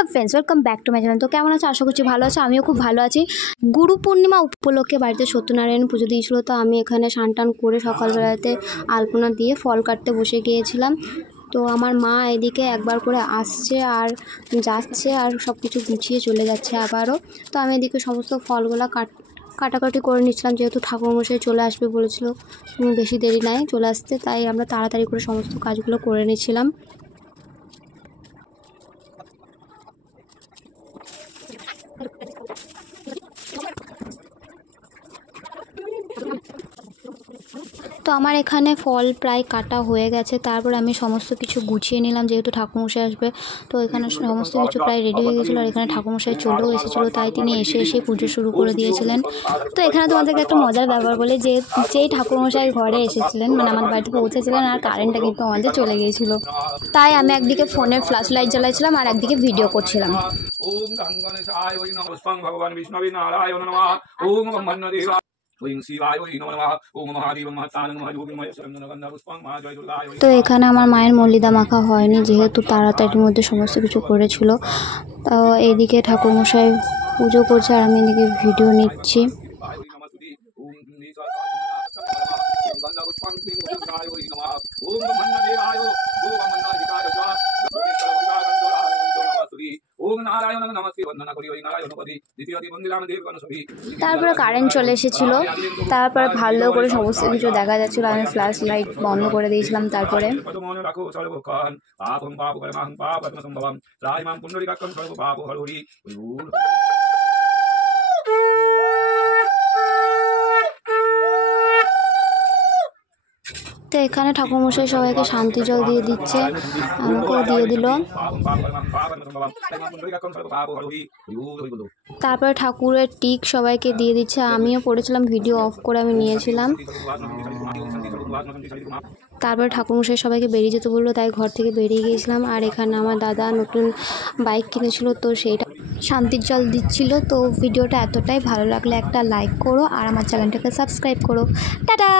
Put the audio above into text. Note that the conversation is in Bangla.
Hello friends, welcome back to my channel. তো কেমন আছে? আশা করছি ভালো আছে। আমিও খুব ভালো আছি। গুরু পূর্ণিমা উপলক্ষে বাড়িতে সত্যনারায়ণ পুজো দিয়েছিল, তো আমি এখানে স্নান টান করে সকালবেলাতে আলপনা দিয়ে ফল কাটতে বসে গিয়েছিলাম। তো আমার মা এদিকে একবার করে আসছে আর যাচ্ছে আর সব কিছু গুছিয়ে চলে যাচ্ছে আবারও। তো আমি এদিকে সমস্ত ফলগুলো কাটাকাটি করে নিচ্ছিলাম, যেহেতু ঠাকুরমশাই চলে আসবে বলেছিল, বেশি দেরি নাই চলে আসতে, তাই আমরা তাড়াতাড়ি করে সমস্ত কাজগুলো করে নিচ্ছিলাম। তো আমার এখানে ফল প্রায় কাটা হয়ে গেছে, তারপর আমি সমস্ত কিছু গুছিয়ে নিলাম, যেহেতু ঠাকুরমশাই আসবে। তো এখানে সমস্ত কিছু প্রায় রেডি হয়ে গেছিলো, আর এখানে ঠাকুরমশাই চলেও এসেছিলো, তাই তিনি এসে পুজো শুরু করে দিয়েছিলেন। তো এখানে তোমাদেরকে একটা মজার ব্যাপার বলে, যেই ঠাকুরমশাই ঘরে এসেছিলেন, মানে আমাদের বাড়িতে পৌঁছেছিলেন, আর কারেন্টটা কিন্তু আমাদের চলে গিয়েছিলো। তাই আমি একদিকে ফোনের ফ্ল্যাশ লাইট জ্বালাইছিলাম আর একদিকে ভিডিও করছিলাম। তো এখানে আমার মায়ের মল্লিদা মাখা হয়নি, যেহেতু তাড়াতাড়ির মধ্যে সমস্ত কিছু করেছিল। তো এইদিকে ঠাকুরমশাই পুজো করছে আর আমি এদিকে ভিডিও নিচ্ছি। তারপরে কারেন্ট চলে এসেছিল, তারপরে ভালো করে সমস্ত কিছু দেখা যাচ্ছিল। আমি ফ্ল্যাশ লাইট বন্ধ করে দিয়েছিলাম। তারপরে তো এখানে ঠাকুরমশাই সবাইকে শান্তি জল দিয়ে দিচ্ছে, আমাকেও দিয়ে দিল। তারপরে ঠাকুরের টিক সবাইকে দিয়ে দিচ্ছে, আমিও পড়েছিলাম, ভিডিও অফ করে আমি নিয়েছিলাম। তারপরে ঠাকুরমশাই সবাইকে বেরিয়ে যেতে বললো, তাই ঘর থেকে বেরিয়ে গিয়েছিলাম। আর এখানে আমার দাদা নতুন বাইক কিনেছিল, তো সেইটা শান্তির জল দিচ্ছিল। তো ভিডিওটা এতটাই ভালো লাগলে একটা লাইক করো আর আমার চ্যানেলটাকে সাবস্ক্রাইব করো। টাটা।